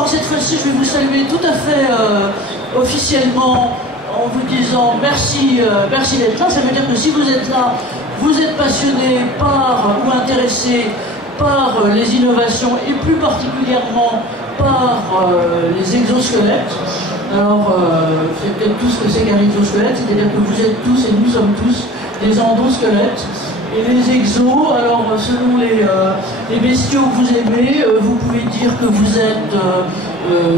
crois que cette fois-ci, je vais vous saluer tout à fait officiellement en vous disant merci, merci d'être là. Ça veut dire que si vous êtes là, vous êtes passionné par ou intéressé par les innovations et plus particulièrement par les exosquelettes. Alors, vous savez peut-être tous ce que c'est qu'un exosquelette, c'est-à-dire que vous êtes tous et nous sommes tous des endosquelettes. Et les exos, alors selon les bestiaux que vous aimez, vous pouvez dire que vous êtes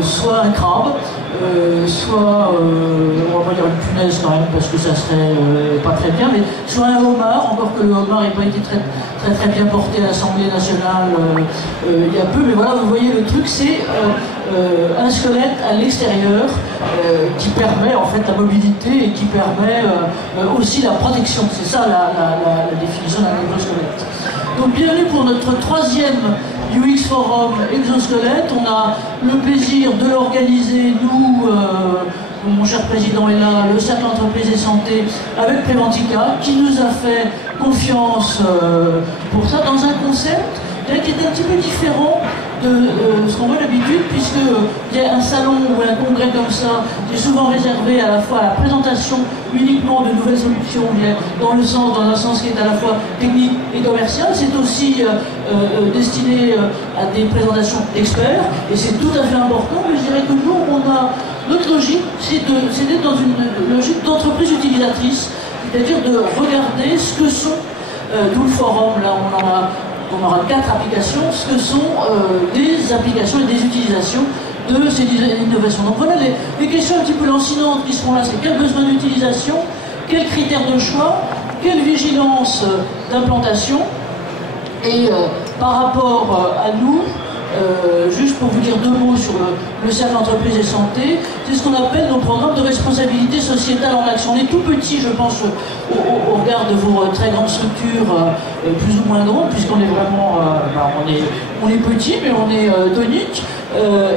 soit un crabe, soit, on va pas dire une punaise quand même, parce que ça serait pas très bien, mais soit un homard, encore que le homard n'ait pas été très bien porté à l'Assemblée nationale il y a peu, mais voilà, vous voyez, le truc, c'est un squelette à l'extérieur qui permet en fait la mobilité et qui permet aussi la protection. C'est ça la définition d'un exosquelette. Donc bienvenue pour notre troisième UX Forum Exosquelette. On a le plaisir de l'organiser, nous, mon cher président est là, le Cercle Entreprises et Santé, avec Préventica, qui nous a fait confiance pour ça, dans un concept qui est un petit peu différent de ce qu'on voit d'habitude, puisqu'il y a un salon ou un congrès comme ça qui est souvent réservé à la fois à la présentation uniquement de nouvelles solutions, dans un sens qui est à la fois technique et commercial. C'est aussi destiné à des présentations d'experts, et c'est tout à fait important, mais je dirais que nous, notre logique, c'est d'être dans une logique d'entreprise utilisatrice, c'est-à-dire de regarder ce que sont, d'où le forum, là on aura 4 applications, ce que sont des applications et des utilisations de ces innovations. Donc voilà les questions un petit peu lancinantes qui seront là, c'est quel besoin d'utilisation, quels critères de choix, quelle vigilance d'implantation, et par rapport à nous, juste pour vous dire 2 mots sur le Cercle Entreprises et Santé, c'est ce qu'on appelle nos programmes de responsabilité sociétale en action. On est tout petit, je pense, au regard de vos très grandes structures, plus ou moins grandes, puisqu'on est vraiment, on est petit, mais on est tonique.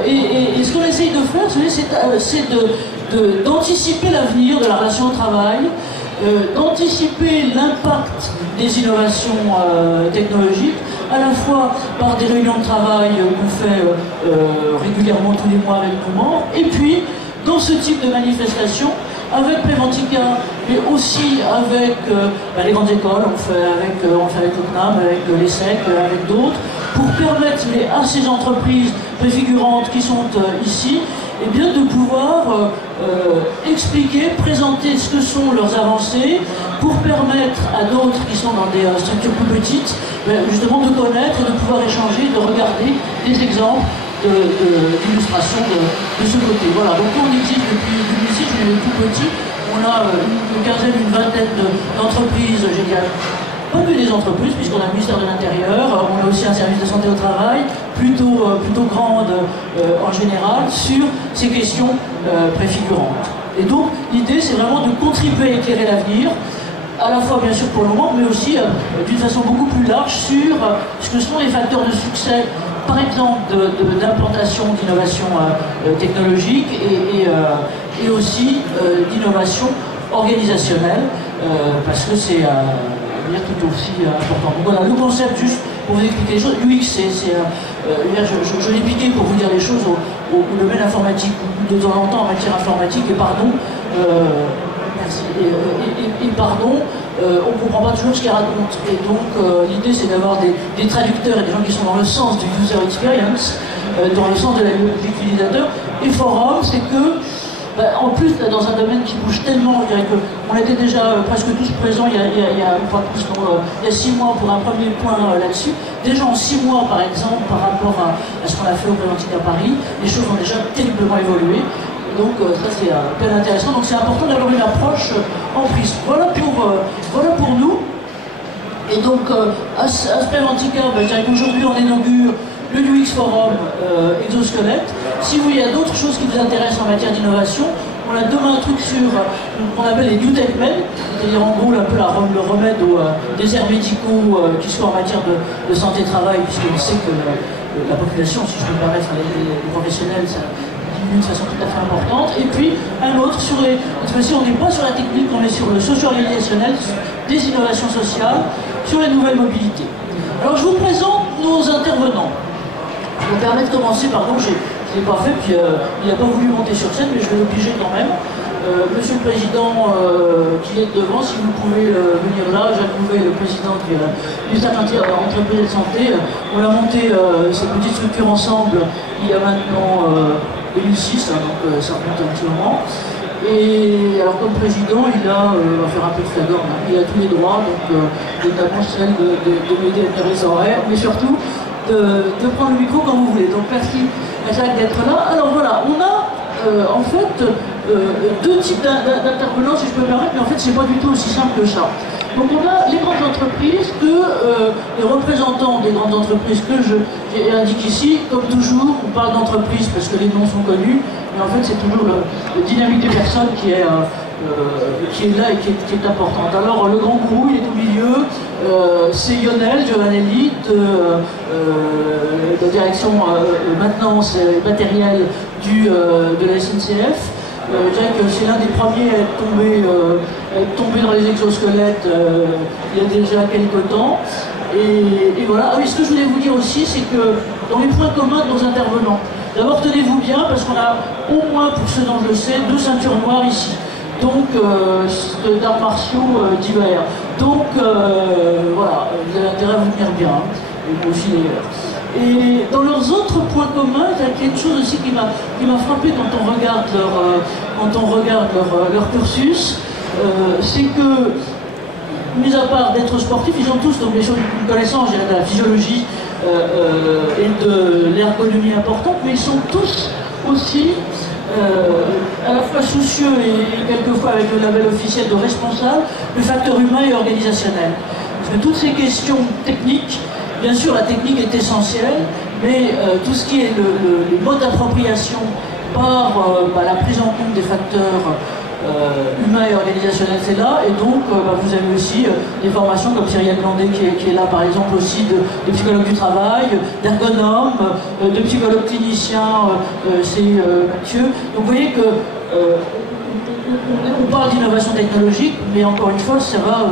Et ce qu'on essaye de faire, c'est d'anticiper l'avenir de la relation au travail, d'anticiper l'impact des innovations technologiques, à la fois par des réunions de travail qu'on fait régulièrement tous les mois avec nos membres, et puis dans ce type de manifestation, avec Préventica, mais aussi avec les grandes écoles, on fait avec le CNAM, avec l'ESSEC, avec d'autres, pour permettre à ces entreprises préfigurantes qui sont ici, et bien de pouvoir expliquer, présenter ce que sont leurs avancées, pour permettre à d'autres qui sont dans des structures plus petites, justement de connaître, de pouvoir échanger, de regarder des exemples d'illustration de ce côté. Voilà, donc on existe depuis 2006, on est tout petit, on a une quinzaine, une vingtaine d'entreprises, j'ai dit, pas que des entreprises, puisqu'on a le ministère de l'Intérieur, on a aussi un service de santé au travail, plutôt grande en général, sur ces questions préfigurantes. Et donc l'idée c'est vraiment de contribuer à éclairer l'avenir, à la fois bien sûr pour le moment, mais aussi d'une façon beaucoup plus large sur ce que sont les facteurs de succès, par exemple d'implantation d'innovation technologique et aussi d'innovation organisationnelle, parce que c'est tout aussi important. Donc voilà, le concept, juste pour vous expliquer les choses, l'UX, je l'ai piqué pour vous dire les choses au domaine informatique, de temps en temps en matière informatique, et pardon, merci, et pardon, on ne comprend pas toujours ce qu'il raconte. Et donc l'idée c'est d'avoir des traducteurs et des gens qui sont dans le sens du user experience, dans le sens de l'utilisateur. Et forum, c'est que, en plus, dans un domaine qui bouge tellement, je dirais qu'on était déjà presque tous présents il y a 6 mois pour un premier point là-dessus. Déjà en 6 mois, par exemple, par rapport à ce qu'on a fait au Préventica Paris, les choses ont déjà terriblement évolué. Donc ça c'est très intéressant. Donc c'est important d'avoir une approche en prise. Voilà pour nous. Et donc à ce Préventica, je dirais qu'aujourd'hui on inaugure le UX Forum Exosquelette. Si vous, il y a d'autres choses qui vous intéressent en matière d'innovation, on a demain un truc sur ce qu'on appelle les New Tech Men, c'est-à-dire en gros un peu le remède aux déserts médicaux qui soient en matière de santé-travail, puisqu'on sait que la population, si je peux me permettre, les professionnels, ça diminue de façon tout à fait importante. Et puis un autre sur cette fois-ci on n'est pas sur la technique, on est sur le socio-organisationnel, des innovations sociales, sur les nouvelles mobilités. Alors je vous présente nos intervenants. Je me permets de commencer, pardon, j'ai je ne l'ai pas fait, puis il n'a pas voulu monter sur scène, mais je vais l'obliger quand même. Monsieur le Président qui est devant, si vous pouvez venir là, Jacques Louvet, le président du Centre Entreprise de Santé, on a monté cette petite structure ensemble il y a maintenant 2006, hein, donc ça remonte un petit moment. Et alors comme président, il a, on va faire un peu de flagorne, hein, il a tous les droits, donc notamment celle de m'aider à tenir les horaires, mais surtout de prendre le micro quand vous voulez. Donc merci à Jacques d'être là. Alors voilà, on a en fait deux types d'intervenants, si je peux me permettre, mais en fait c'est pas du tout aussi simple que ça. Donc on a les grandes entreprises les représentants des grandes entreprises que j'ai indiqué ici. Comme toujours, on parle d'entreprise parce que les noms sont connus, mais en fait c'est toujours la dynamique des personnes qui est là et qui est importante. Alors le grand gourou, il est au milieu, c'est Lionel Giovanelli de direction maintenance matérielle de la SNCF. Jack, c'est l'un des premiers à être tombé dans les exosquelettes il y a déjà quelques temps. Et voilà. Ah oui, ce que je voulais vous dire aussi, c'est que dans les points communs de nos intervenants, d'abord tenez-vous bien, parce qu'on a au moins, pour ceux dont je le sais, 2 ceintures noires ici. Donc, d'arts martiaux divers. Donc, voilà, vous avez intérêt à vous tenir bien, hein, et moi aussi d'ailleurs. Et dans leurs autres points communs, il y a quelque chose aussi qui m'a frappé quand on regarde leur cursus, c'est que, mis à part d'être sportifs, ils ont tous donc bien sûr une connaissance de la physiologie et de l'ergonomie importante, mais ils sont tous aussi à la fois soucieux et quelquefois avec le label officiel de responsable du facteur humain et organisationnel. Parce que toutes ces questions techniques, bien sûr la technique est essentielle, mais tout ce qui est les modes d'appropriation par la prise en compte des facteurs humains et organisationnels, c'est là, et donc vous avez aussi des formations comme Cyrielle Glandet qui est là par exemple aussi de psychologue du travail, d'ergonome, de psychologue clinicien, c'est Mathieu. Donc vous voyez que on parle d'innovation technologique, mais encore une fois, ça va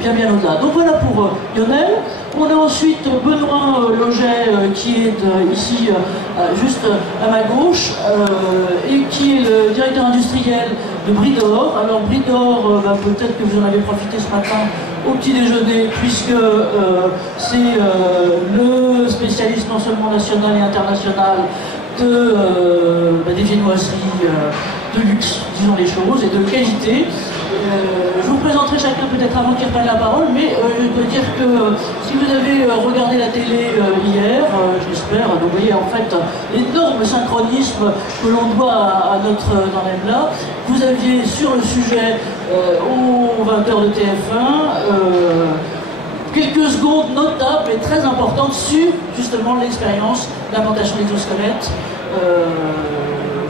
bien au-delà. Donc voilà pour Lionel. On a ensuite Benoît Loget qui est ici, juste à ma gauche, et qui est le directeur industriel de Bridor. Alors Bridor, peut-être que vous en avez profité ce matin au petit déjeuner, puisque c'est le spécialiste non seulement national et international des viennoiseries de luxe, disons les choses, et de qualité. Je vous présenterai chacun peut-être avant qu'il reprenne la parole, mais je dois dire que si vous avez regardé la télé hier, j'espère, donc vous voyez en fait l'énorme synchronisme que l'on doit à notre là. Vous aviez sur le sujet aux 20h de TF1 quelques secondes notables et très importantes sur justement l'expérience d'implantation d'exosquelettes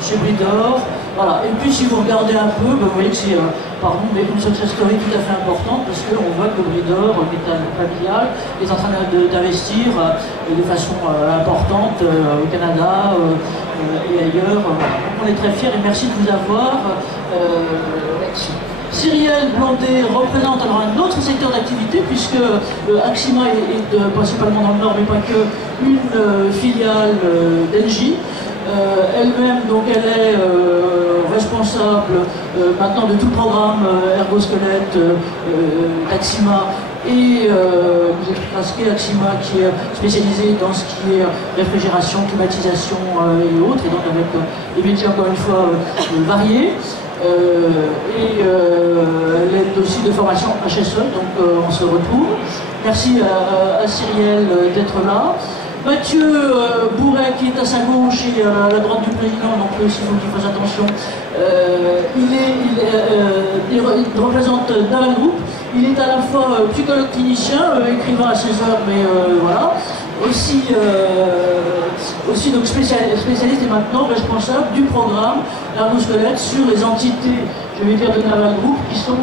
chez Bridor. Voilà. Et puis si vous regardez un peu, vous voyez que c'est une success story tout à fait importante, parce qu'on voit que Bridor, l'État familial, est en train d'investir de façon importante au Canada et ailleurs. On est très fiers et merci de vous avoir là-dessus. Cyrielle Glandet représente alors un autre secteur d'activité, puisque Axima est principalement dans le Nord, mais pas que, une filiale d'Engie. Elle-même, donc elle est responsable maintenant de tout le programme ergosquelette d'Axima, et vous expliquerez Axima qui est spécialisée dans ce qui est réfrigération, climatisation et autres, et donc avec des métiers encore une fois variés. Elle est aussi de formation HSE, donc on se retrouve. Merci à Cyrielle d'être là. Mathieu Bourret qui est à sa gauche et à la droite du président, donc il faut qu'il fasse attention. Il représente Naval Group. Il est à la fois psychologue clinicien, écrivain à 16 heures, mais voilà. Aussi donc spécialiste et maintenant responsable du programme ergosquelette sur les entités, je vais dire, de Naval Group qui sont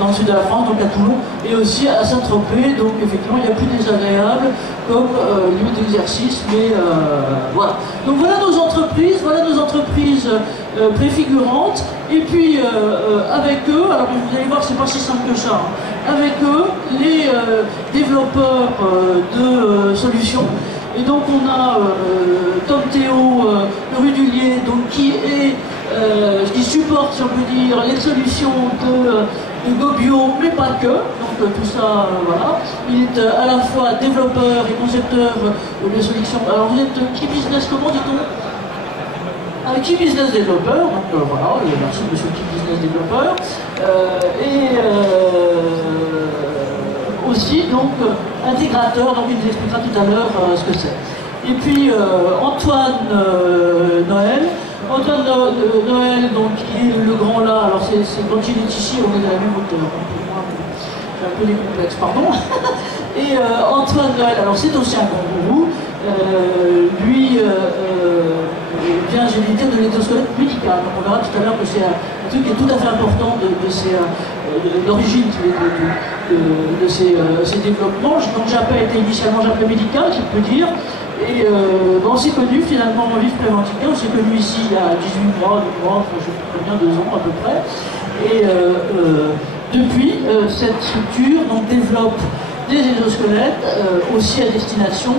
dans le sud de la France, donc à Toulon, et aussi à Saint-Tropez. Donc effectivement, il y a plus désagréable comme lieu d'exercice, mais voilà. Donc voilà nos entreprises préfigurantes. Et puis avec eux, alors vous allez voir que c'est pas si simple que ça, hein. Avec eux, les développeurs de solutions. Et donc on a Tom Théo de Rudulier, donc qui supporte, si on peut dire, les solutions de Gobio, mais pas que. Donc tout ça, voilà. Il est à la fois développeur et concepteur de solutions. Alors vous êtes Key Business, comment dit-on? Key Business Développeur, donc voilà, merci monsieur Key Business Développeur. Aussi donc intégrateur, donc il nous expliquera tout à l'heure ce que c'est. Et puis Antoine Noël. Antoine Noël, donc qui est le grand là, alors c'est quand il est ici, on est de la même hauteur, j'ai un peu des complexes, pardon. Et Antoine Noël, alors c'est aussi un grand gourou, lui vient, j'ai envie de dire, de l'exosquelette médical. Donc on verra tout à l'heure que c'est un truc qui est tout à fait important de l'origine de ces développements. Donc Japet était initialement Japet médical, si je peux dire. Et on s'est connu finalement en livre préventif, on s'est connu ici il y a 18 mois, 2 mois, enfin, je sais plus combien, 2 ans à peu près. Et depuis, cette structure donc, développe des exosquelettes aussi à destination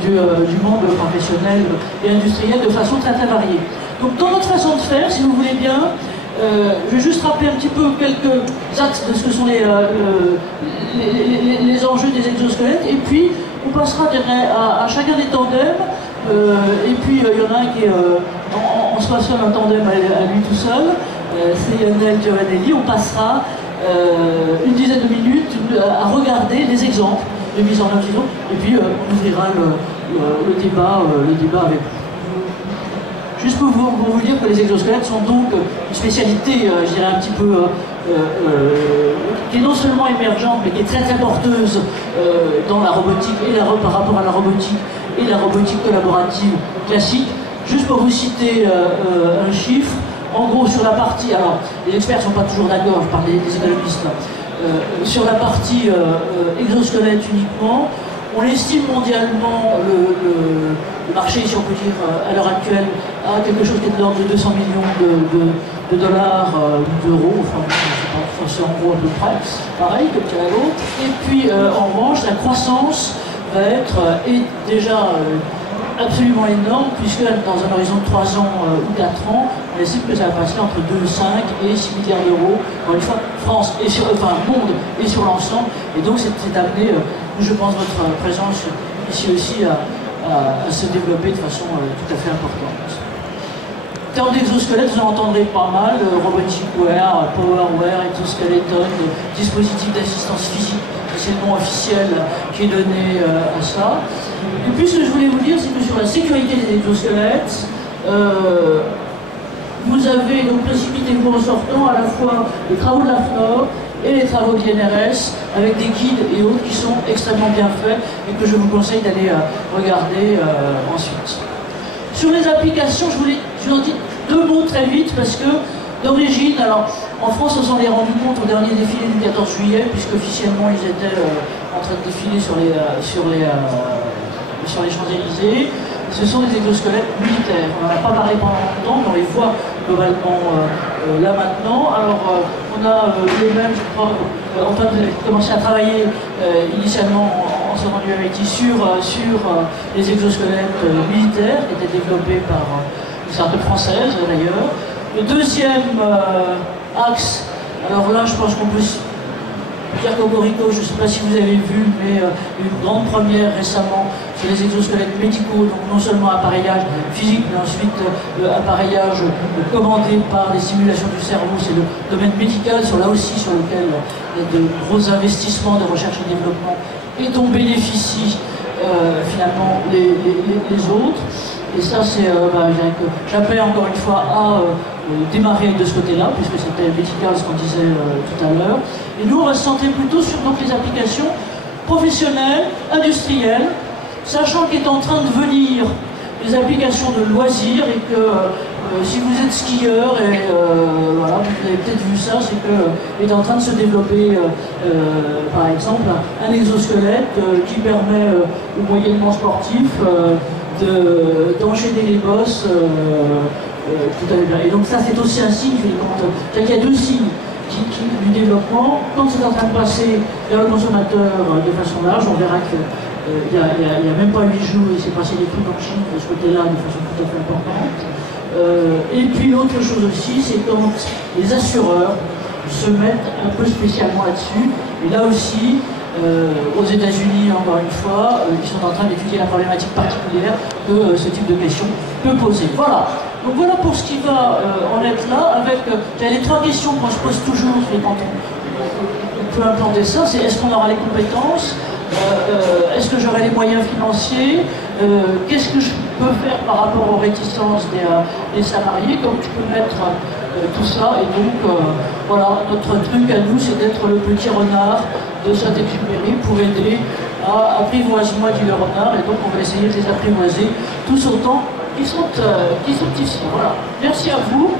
du monde professionnel et industriel de façon très très variée. Donc dans notre façon de faire, si vous voulez bien, je vais juste rappeler un petit peu quelques axes de ce que sont les enjeux des exosquelettes, et puis on passera à chacun des tandems, et puis il y en a un qui est en soi seul, un tandem à lui tout seul, c'est Lionel Giovanelli. On passera une dizaine de minutes à regarder les exemples de mise en œuvre, et puis on ouvrira le débat avec vous. Juste pour vous dire que les exosquelettes sont donc une spécialité, je dirais un petit peu, qui est non seulement émergente, mais qui est très très porteuse dans la robotique et par rapport à la robotique et la robotique collaborative classique. Juste pour vous citer un chiffre, en gros sur la partie, alors les experts ne sont pas toujours d'accord, je parle des économistes là, sur la partie exosquelette uniquement, on estime mondialement le marché, si on peut dire, à l'heure actuelle, à quelque chose qui est de l'ordre de 200 millions de dollars ou d'euros, enfin, je ne sais pas, c'est en gros à peu près, pareil, comme à l'autre. Et puis, en revanche, la croissance va être déjà absolument énorme, puisque dans un horizon de 3 ans ou 4 ans, on estime que ça va passer entre 2,5 et 6 milliards d'euros, encore une fois, France et monde et sur l'ensemble. Et donc, c'est amené, je pense, votre présence ici aussi à se développer de façon tout à fait importante. En termes d'exosquelette, vous en entendrez pas mal, roboticware, powerware, exoskeleton, dispositifs d'assistance physique, c'est le nom officiel qui est donné à ça. Et puis ce que je voulais vous dire, c'est que sur la sécurité des exosquelettes, vous avez donc précipité-vous en sortant à la fois les travaux de l'AFNOR et les travaux de l'INRS, avec des guides et autres qui sont extrêmement bien faits et que je vous conseille d'aller regarder ensuite. Sur les applications, je vous en dis 2 mots très vite parce que d'origine, alors en France on s'en est rendu compte au dernier défilé du 14 juillet, puisqu'officiellement ils étaient en train de défiler sur les Champs-Élysées. Ce sont des exosquelettes militaires. On n'en a pas parlé pendant longtemps, mais on les voit globalement là maintenant. Alors on a les mêmes, je crois, Antoine a commencé à travailler initialement en son du MIT sur les exosquelettes militaires qui étaient développés par une certaine française d'ailleurs. Le deuxième axe, alors là je pense qu'on peut dire Cocorico, je ne sais pas si vous avez vu, mais une grande première récemment sur les exosquelettes médicaux, donc non seulement appareillage physique, mais ensuite appareillage commandé par les simulations du cerveau, c'est le domaine médical, là aussi sur lequel il y a de gros investissements de recherche et développement et dont bénéficient finalement les autres. Et ça, c'est, j'appelle encore une fois à démarrer de ce côté-là, puisque c'était médical, ce qu'on disait tout à l'heure. Et nous, on va se centrer plutôt sur donc, les applications professionnelles, industrielles, sachant qu'il est en train de venir des applications de loisirs et que si vous êtes skieur, et voilà, vous avez peut-être vu ça, c'est qu'il est en train de se développer, par exemple, un exosquelette qui permet aux moyennement sportifs d'enchaîner les bosses tout à l'heure. Et donc ça c'est aussi un signe, il y a 2 signes du développement. Quand c'est en train de passer vers le consommateur de façon large, on verra que il n'y a même pas 8 jours, il s'est passé des trucs en Chine de ce côté-là de façon tout à fait importante. Et puis l'autre chose aussi, c'est quand les assureurs se mettent un peu spécialement là-dessus. Et là aussi, aux États-Unis, encore une fois, ils sont en train d'étudier la problématique particulière que ce type de question peut poser. Voilà. Donc voilà pour ce qui va en être là. Avec les 3 questions qu'on se pose toujours quand on peut implanter ça, c'est est-ce qu'on aura les compétences, est-ce que j'aurai les moyens financiers, qu'est-ce que je peux faire par rapport aux réticences des salariés, comme je peux mettre tout ça. Et donc voilà, notre truc à nous, c'est d'être le petit renard de Saint-Exupéry pour aider à apprivoisement du renard, et donc on va essayer de les apprivoiser tous autant qu'ils sont ici. Voilà. Merci à vous.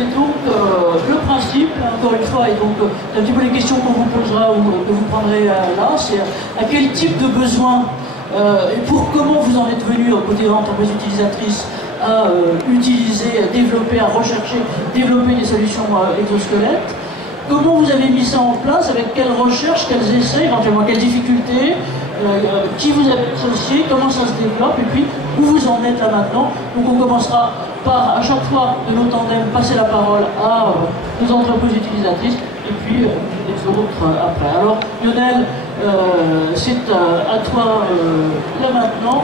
Et donc, le principe, encore une fois, et donc, un petit peu les questions qu'on vous posera ou que vous prendrez là, c'est à quel type de besoin et pour comment vous en êtes venu, côté de l'entreprise utilisatrice, à utiliser, à développer, à rechercher, développer des solutions exosquelettes. Comment vous avez mis ça en place, avec quelles recherches, quels essais, éventuellement quelles difficultés, qui vous avez associé, comment ça se développe, et puis où vous en êtes là maintenant. Donc on commencera par, à chaque fois de nos tandems, passer la parole à nos entreprises utilisatrices, et puis les autres après. Alors Lionel, c'est à toi là maintenant.